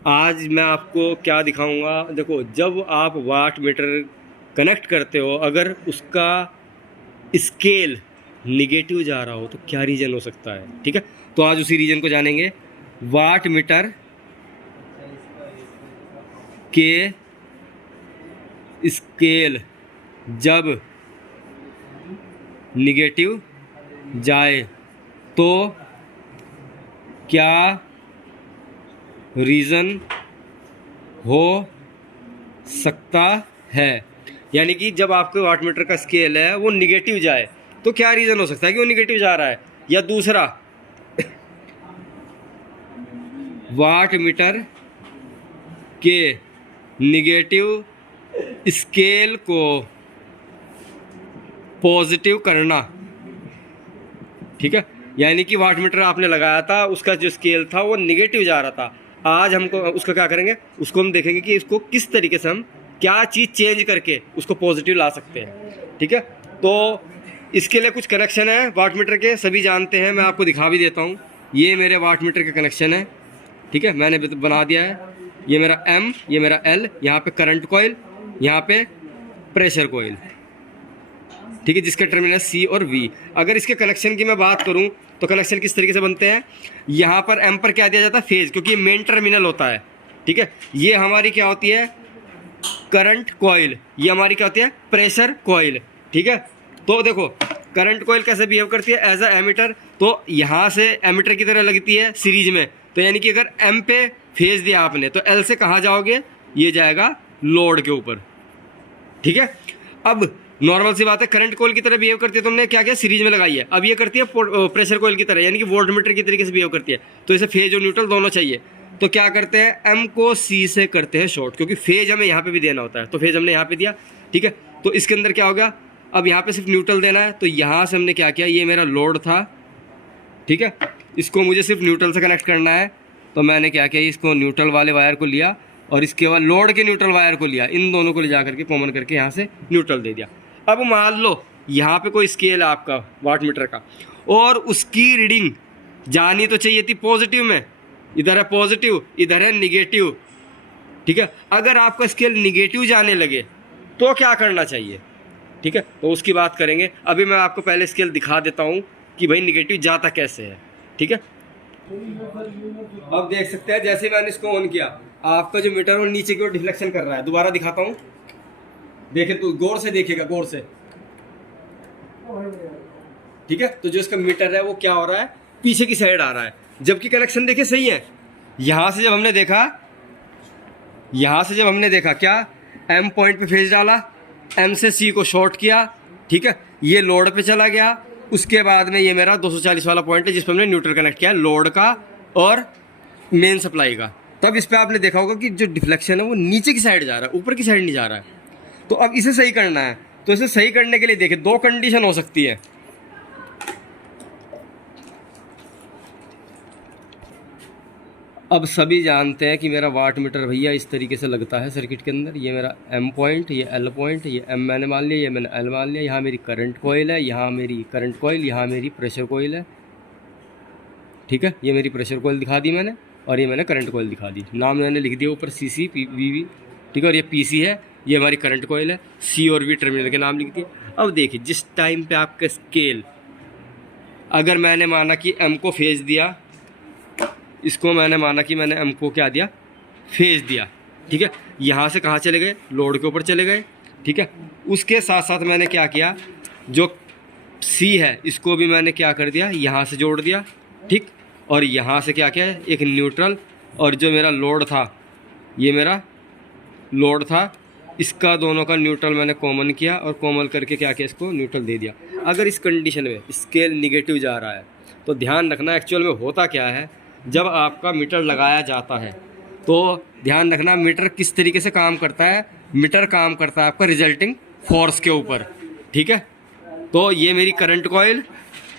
आज मैं आपको क्या दिखाऊंगा। देखो, जब आप वाट मीटर कनेक्ट करते हो, अगर उसका स्केल निगेटिव जा रहा हो तो क्या रीज़न हो सकता है। ठीक है, तो आज उसी रीज़न को जानेंगे। वाट मीटर के स्केल जब निगेटिव जाए तो क्या रीज़न हो सकता है। यानी कि जब आपके वाट मीटर का स्केल है वो निगेटिव जाए तो क्या रीज़न हो सकता है कि वो निगेटिव जा रहा है। या दूसरा, वाट मीटर के निगेटिव स्केल को पॉजिटिव करना। ठीक है, यानी कि वाट मीटर आपने लगाया था, उसका जो स्केल था वो निगेटिव जा रहा था। आज हमको उसका क्या करेंगे, उसको हम देखेंगे कि इसको किस तरीके से हम क्या चीज़ चेंज करके उसको पॉजिटिव ला सकते हैं। ठीक है, तो इसके लिए कुछ कनेक्शन है वाट मीटर के, सभी जानते हैं, मैं आपको दिखा भी देता हूँ। ये मेरे वाट मीटर के कनेक्शन है। ठीक है, मैंने बना दिया है। ये मेरा M, ये मेरा L, यहाँ पे करंट कॉइल, यहाँ पे प्रेशर कॉइल। ठीक है, जिसके टर्मिनल C और V। अगर इसके कनेक्शन की मैं बात करूं तो कनेक्शन किस तरीके से बनते हैं। यहाँ पर M पर क्या दिया जाता है, फेज, क्योंकि ये मेन टर्मिनल होता है। ठीक है, ये हमारी क्या होती है, करंट कॉइल। ये हमारी क्या होती है, प्रेशर कॉइल। ठीक है, तो देखो करंट कॉइल कैसे बिहेव करती है एज अ एमीटर। तो यहाँ से एमीटर की तरह लगती है सीरीज में। तो यानी कि अगर M पे फेज दिया आपने तो L से कहाँ जाओगे, ये जाएगा लोड के ऊपर। ठीक है, अब नॉर्मल सी बात है, करंट कॉइल की तरह बिहेव करती है, तुमने क्या किया, सीरीज में लगाई है। अब ये करती है प्रेशर कॉइल की तरह, यानी कि वोल्ट मीटर की तरीके से बिहेव करती है। तो इसे फेज और न्यूट्रल दोनों चाहिए। तो क्या करते हैं, M को C से करते हैं शॉर्ट, क्योंकि फेज हमें यहाँ पे भी देना होता है। तो फेज हमने यहाँ पे दिया। ठीक है, तो इसके अंदर क्या होगा, अब यहाँ पे सिर्फ न्यूट्रल देना है। तो यहाँ से हमने क्या किया, ये मेरा लोड था। ठीक है, इसको मुझे सिर्फ न्यूट्रल से कनेक्ट करना है। तो मैंने क्या किया, इसको न्यूट्रल वाले वायर को लिया और इसके बाद लोड के न्यूट्रल वायर को लिया, इन दोनों को ले जा करके कॉमन करके यहाँ से न्यूट्रल दे दिया। अब मान लो यहाँ पे कोई स्केल है आपका वाट मीटर का, और उसकी रीडिंग जानी तो चाहिए थी पॉजिटिव में। इधर है पॉजिटिव, इधर है निगेटिव। ठीक है, अगर आपका स्केल निगेटिव जाने लगे तो क्या करना चाहिए। ठीक है, तो उसकी बात करेंगे। अभी मैं आपको पहले स्केल दिखा देता हूँ कि भाई निगेटिव जाता कैसे है। ठीक है, अब देख सकते हैं, जैसे मैंने इसको ऑन किया, आपका जो मीटर है वो नीचे की ओर डिफ्लेक्शन कर रहा है। दोबारा दिखाता हूँ, देखे तो गौर से देखिएगा, गौर से। ठीक है, तो जो इसका मीटर है वो क्या हो रहा है, पीछे की साइड आ रहा है, जबकि कनेक्शन देखिए सही है। यहां से जब हमने देखा, क्या, M पॉइंट पे फेज डाला, M से C को शॉर्ट किया। ठीक है, ये लोड पे चला गया। उसके बाद में ये मेरा 240 वाला पॉइंट है जिस पर हमने न्यूट्रल कनेक्ट किया, लोड का और मेन सप्लाई का। तब इस पर आपने देखा होगा कि जो डिफ्लेक्शन है वो नीचे की साइड जा रहा है, ऊपर की साइड नहीं जा रहा है। तो अब इसे सही करना है। तो इसे सही करने के लिए देखिए, दो कंडीशन हो सकती है। अब सभी जानते हैं कि मेरा वाट मीटर भैया इस तरीके से लगता है सर्किट के अंदर। ये मेरा M पॉइंट, ये L पॉइंट, ये M मैंने मान लिया, ये मैंने L मान लिया। यहाँ मेरी करंट कॉइल है, यहाँ मेरी करंट कॉइल, यहाँ मेरी प्रेशर कॉइल है। ठीक है, ये मेरी प्रेशर कॉइल दिखा दी मैंने, और ये मैंने करंट कॉइल दिखा दी। नाम मैंने लिख दिया ऊपर CC VV। ठीक है, और ये PC है, ये हमारी करंट कॉइल है। C और V टर्मिनल के नाम लिख दिए। अब देखिए, जिस टाइम पे आपका स्केल, अगर मैंने माना कि M को फेज दिया, इसको मैंने माना कि मैंने M को क्या दिया, फेज दिया। ठीक है, यहाँ से कहाँ चले गए, लोड के ऊपर चले गए। ठीक है, उसके साथ साथ मैंने क्या किया, जो C है इसको भी मैंने क्या कर दिया, यहाँ से जोड़ दिया। ठीक, और यहाँ से क्या किया, एक न्यूट्रल, और जो मेरा लोड था, ये मेरा लोड था, इसका दोनों का न्यूट्रल मैंने कॉमन किया, और कॉमन करके क्या किया, इसको न्यूट्रल दे दिया। अगर इस कंडीशन में स्केल निगेटिव जा रहा है तो ध्यान रखना, एक्चुअल में होता क्या है, जब आपका मीटर लगाया जाता है तो ध्यान रखना मीटर किस तरीके से काम करता है। मीटर काम करता है आपका रिजल्टिंग फोर्स के ऊपर। ठीक है, तो ये मेरी करंट कॉइल,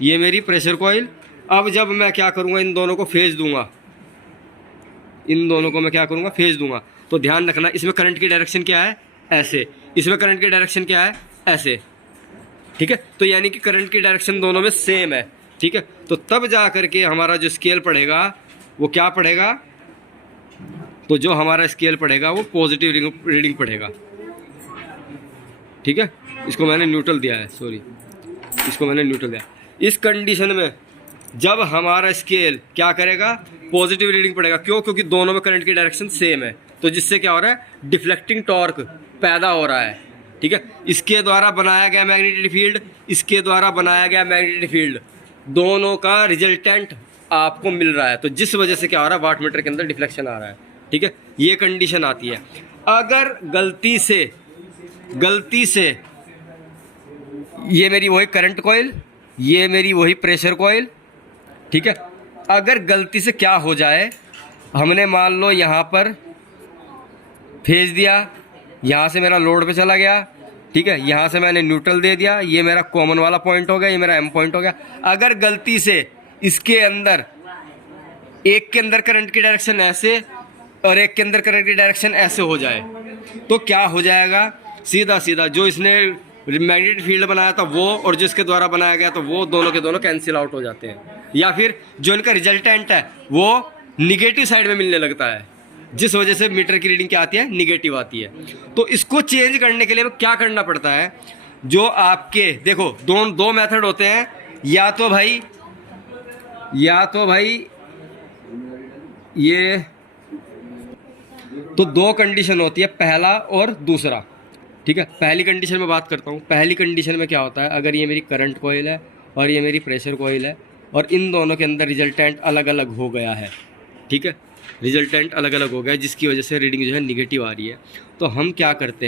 ये मेरी प्रेशर कॉइल। अब जब मैं क्या करूँगा, इन दोनों को फेज दूंगा, फेज दूंगा। तो ध्यान रखना, इसमें करंट की डायरेक्शन क्या है, ऐसे। इसमें करंट की डायरेक्शन क्या है, ऐसे। ठीक है, तो यानी कि करंट की डायरेक्शन दोनों में सेम है। ठीक है, तो तब जा करके हमारा जो स्केल पड़ेगा वो क्या पड़ेगा, तो जो हमारा स्केल पड़ेगा वो पॉजिटिव रीडिंग पड़ेगा। ठीक है, इसको मैंने न्यूट्रल दिया है, सॉरी, इसको मैंने न्यूट्रल दिया। इस कंडीशन में जब हमारा स्केल क्या करेगा, पॉजिटिव रीडिंग पड़ेगा। क्यों? क्योंकि दोनों में करंट की डायरेक्शन सेम है, तो जिससे क्या हो रहा है, डिफ्लेक्टिंग टॉर्क पैदा हो रहा है। ठीक है, इसके द्वारा बनाया गया मैग्नेटिक फील्ड, इसके द्वारा बनाया गया मैग्नेटिक फील्ड, दोनों का रिजल्टेंट आपको मिल रहा है। तो जिस वजह से क्या हो रहा है, वाटमीटर के अंदर डिफ्लेक्शन आ रहा है। ठीक है, ये कंडीशन आती है। अगर गलती से ये मेरी वही करंट कॉइल, ये मेरी वही प्रेशर कॉइल, ठीक है, अगर गलती से क्या हो जाए, हमने मान लो यहाँ पर फेज दिया, यहाँ से मेरा लोड पे चला गया, ठीक है, यहाँ से मैंने न्यूट्रल दे दिया, ये मेरा कॉमन वाला पॉइंट हो गया, ये मेरा एम पॉइंट हो गया। अगर गलती से इसके अंदर एक के अंदर करंट की डायरेक्शन ऐसे और एक के अंदर करंट की डायरेक्शन ऐसे हो जाए, तो क्या हो जाएगा, सीधा सीधा जो इसने मैग्नेटिक फील्ड बनाया था वो और जिसके द्वारा बनाया गया तो वो दोनों के दोनों कैंसिल आउट हो जाते हैं, या फिर जो इनका रिजल्टेंट है वो निगेटिव साइड में मिलने लगता है, जिस वजह से मीटर की रीडिंग क्या आती है, निगेटिव आती है। तो इसको चेंज करने के लिए क्या करना पड़ता है, जो आपके देखो दो मेथड होते हैं, या तो भाई ये तो दो कंडीशन होती है, पहला और दूसरा। ठीक है, पहली कंडीशन में बात करता हूँ। पहली कंडीशन में क्या होता है, अगर ये मेरी करंट कॉइल है और ये मेरी प्रेशर कॉइल है और इन दोनों के अंदर रिजल्टेंट अलग अलग हो गया है, ठीक है, रिजल्टेंट अलग अलग हो गया जिसकी वजह से रीडिंग जो है निगेटिव आ रही है, तो हम क्या करते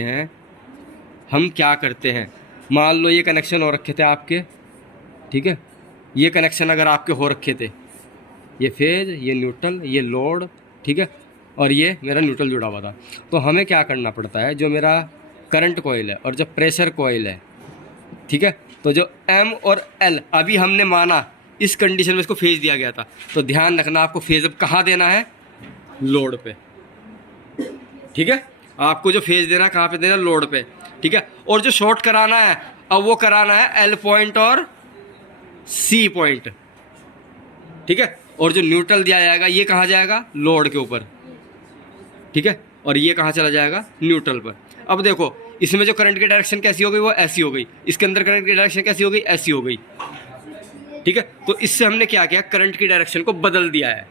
हैं, मान लो ये कनेक्शन हो रखे थे आपके, ठीक है, ये कनेक्शन अगर आपके हो रखे थे, ये फेज, ये न्यूट्रल, ये लोड, ठीक है, और ये मेरा न्यूट्रल जुड़ा हुआ था, तो हमें क्या करना पड़ता है, जो मेरा करंट कॉइल है और जो प्रेशर कॉइल है, ठीक है, तो जो एम और एल अभी हमने माना इस कंडीशन में इसको फेज दिया गया था, तो ध्यान रखना आपको फेज अब कहाँ देना है, लोड पे। ठीक है, आपको जो फेज देना है कहाँ पे देना, लोड पे। ठीक है, और जो शॉर्ट कराना है अब वो कराना है एल पॉइंट और सी पॉइंट। ठीक है, और जो न्यूट्रल दिया जाएगा ये कहाँ जाएगा, लोड के ऊपर। ठीक है, और ये कहाँ चला जाएगा, न्यूट्रल पर। अब देखो इसमें जो करंट की डायरेक्शन कैसी हो गई, वो ऐसी हो गई, इसके अंदर करंट की डायरेक्शन कैसी हो गई, ऐसी हो गई। ठीक है, तो इससे हमने क्या किया, करंट की डायरेक्शन को बदल दिया है।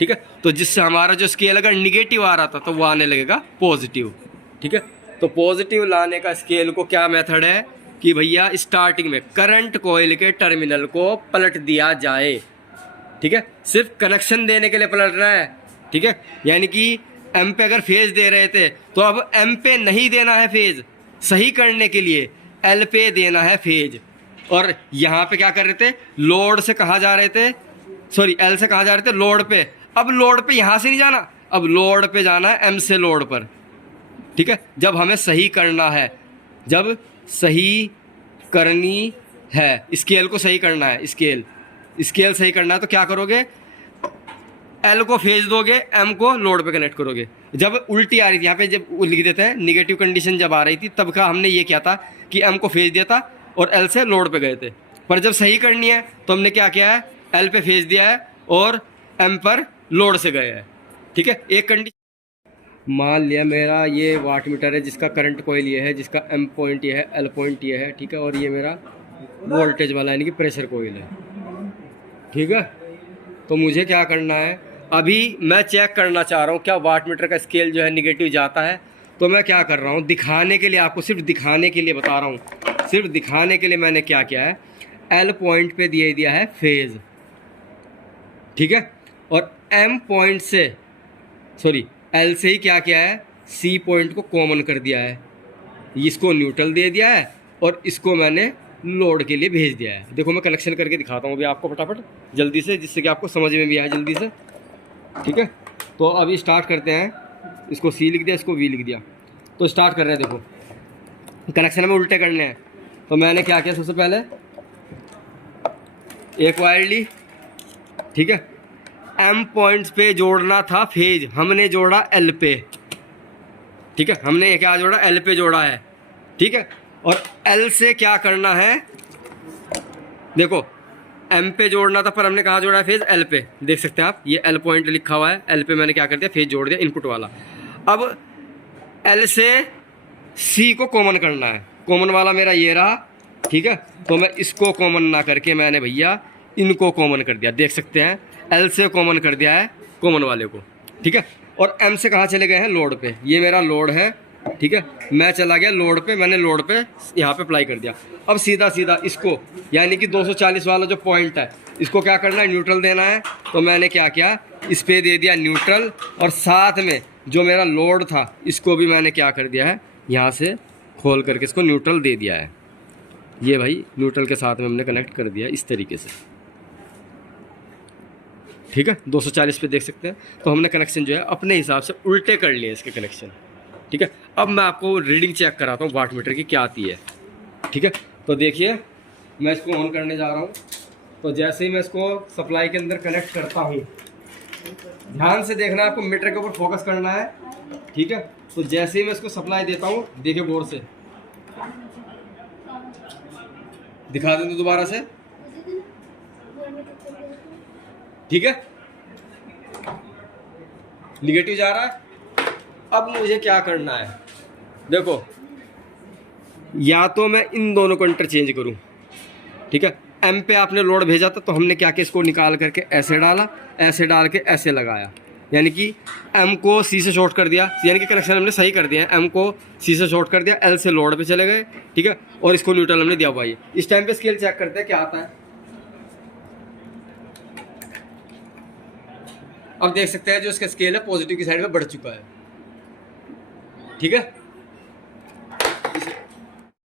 ठीक है, तो जिससे हमारा जो स्केल अगर निगेटिव आ रहा था तो वो आने लगेगा पॉजिटिव। ठीक है, तो पॉजिटिव लाने का स्केल को क्या मेथड है कि भैया स्टार्टिंग में करंट कॉइल के टर्मिनल को पलट दिया जाए। ठीक है, सिर्फ कनेक्शन देने के लिए पलटना है। ठीक है, यानी कि एम पे अगर फेज दे रहे थे तो अब एम पे नहीं देना है फेज, सही करने के लिए एल पे देना है फेज। और यहाँ पे क्या कर रहे थे, लोड से कहाँ जा रहे थे, सॉरी एल से कहाँ जा रहे थे, लोड पे। अब लोड पे यहाँ से नहीं जाना, अब लोड पे जाना है एम से लोड पर। ठीक है, जब हमें सही करना है, जब सही करनी है, स्केल को सही करना है, स्केल सही करना है, तो क्या करोगे, एल को फेज दोगे, एम को लोड पे कनेक्ट करोगे। जब उल्टी आ रही थी, यहाँ पे जब लिख देते हैं निगेटिव कंडीशन जब आ रही थी, तब का हमने ये किया था कि एम को फेज दिया था और एल से लोड पे गए थे। पर जब सही करनी है तो हमने क्या किया है, एल पे फेज दिया है और एम पर लोड से गए हैं। ठीक है, एक कंडीशन मान लिया मेरा ये वाट मीटर है जिसका करंट कॉइल ये है, जिसका एम पॉइंट ये है, एल पॉइंट ये है। ठीक है, और ये मेरा वोल्टेज वाला यानी कि प्रेशर कॉइल है। ठीक है, तो मुझे क्या करना है, अभी मैं चेक करना चाह रहा हूँ क्या वाट मीटर का स्केल जो है निगेटिव जाता है। तो मैं क्या कर रहा हूँ, दिखाने के लिए, आपको सिर्फ दिखाने के लिए बता रहा हूँ, सिर्फ दिखाने के लिए मैंने क्या किया है, एल पॉइंट पे दिया है फेज। ठीक है, और एम पॉइंट से, सॉरी एल से ही क्या किया है, सी पॉइंट को कॉमन कर दिया है, इसको न्यूट्रल दे दिया है और इसको मैंने लोड के लिए भेज दिया है। देखो मैं कनेक्शन करके दिखाता हूँ अभी आपको फटाफट जल्दी से, जिससे कि आपको समझ में भी आए जल्दी से। ठीक है, तो अभी स्टार्ट करते हैं, इसको सी लिख दिया, इसको वी लिख दिया, तो स्टार्ट कर रहे हैं। देखो कनेक्शन में उल्टे करने हैं, तो मैंने क्या किया, सबसे पहले एक वायर ली। ठीक है, एम पॉइंट्स पे जोड़ना था फेज, हमने जोड़ा एल पे। ठीक है, हमने क्या जोड़ा, एल पे जोड़ा है। ठीक है, और एल से क्या करना है, देखो एम पे जोड़ना था, पर हमने कहाँ जोड़ा है फेज? एल पे। देख सकते हैं आप, ये एल पॉइंट लिखा हुआ है, एल पे मैंने क्या कर दिया? फेज जोड़ दिया इनपुट वाला। अब एल से सी को कॉमन करना है, कॉमन वाला मेरा ये रहा, ठीक है। तो मैं इसको कॉमन ना करके मैंने भैया इनको कॉमन कर दिया। देख सकते हैं एल से कॉमन कर दिया है कॉमन वाले को, ठीक है। और एम से कहाँ चले गए हैं? लोड पे। ये मेरा लोड है, ठीक है। मैं चला गया लोड पे, मैंने लोड पे यहाँ पे अप्लाई कर दिया। अब सीधा सीधा इसको, यानी कि 240 वाला जो पॉइंट है, इसको क्या करना है? न्यूट्रल देना है। तो मैंने क्या किया? इस पे दे दिया न्यूट्रल, और साथ में जो मेरा लोड था इसको भी मैंने क्या कर दिया है? यहाँ से खोल करके इसको न्यूट्रल दे दिया है। ये भाई न्यूट्रल के साथ में हमने कनेक्ट कर दिया इस तरीके से, ठीक है। 240 पे देख सकते हैं। तो हमने कनेक्शन जो है अपने हिसाब से उल्टे कर लिए इसके कनेक्शन, ठीक है। अब मैं आपको रीडिंग चेक कराता हूँ वाट मीटर की क्या आती है, ठीक है। तो देखिए मैं इसको ऑन करने जा रहा हूँ। तो जैसे ही मैं इसको सप्लाई के अंदर कनेक्ट करता हूँ, ध्यान से देखना, आपको मीटर के ऊपर फोकस करना है, ठीक है। तो जैसे ही मैं इसको सप्लाई देता हूँ, देखिए गौर से, दिखा दूँ तो दोबारा से, ठीक है, निगेटिव जा रहा है। अब मुझे क्या करना है? देखो, या तो मैं इन दोनों को इंटरचेंज करूं, ठीक है। एम पे आपने लोड भेजा था, तो हमने क्या किया? इसको निकाल करके ऐसे डाला, ऐसे डाल के ऐसे लगाया, यानी कि एम को सी से शॉर्ट कर दिया, यानी कि कनेक्शन हमने सही कर दिया है। एम को सी से शॉर्ट कर दिया, एल से लोड पे चले गए, ठीक है। और इसको न्यूट्रल हमने दिया हुआ है। इस टाइम पे स्केल चेक करते हैं क्या आता है। अब देख सकते हैं जो इसका स्केल है पॉजिटिव की साइड में बढ़ चुका है, ठीक है।